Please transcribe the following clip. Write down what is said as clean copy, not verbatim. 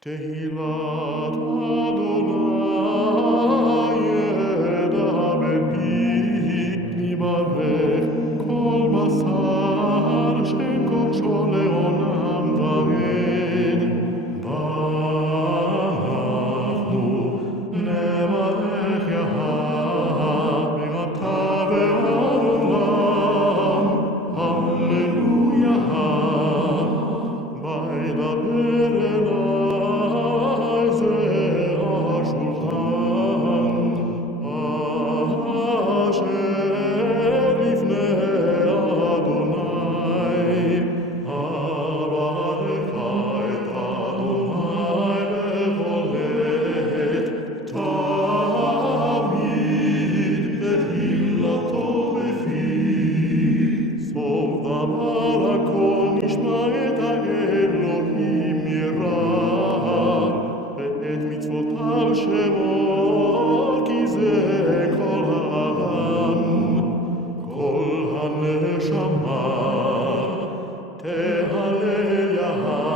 Tehillat Adonai edaber mibarech kol basar shem kodsho leolam vaed. Barachnu nevarech Yahweh ata ve'olam. Hallelujah. וידבר אלי זה השולחן אשר לפני אדוני. אברך את אדוני בכל עת, תמיד תהילתו בפי. סוף דבר הכל נשמע את האלוהים ירא, ואת מצוותיו שמור, כי זה כל האדם. כל הנשמה תהלל יהוה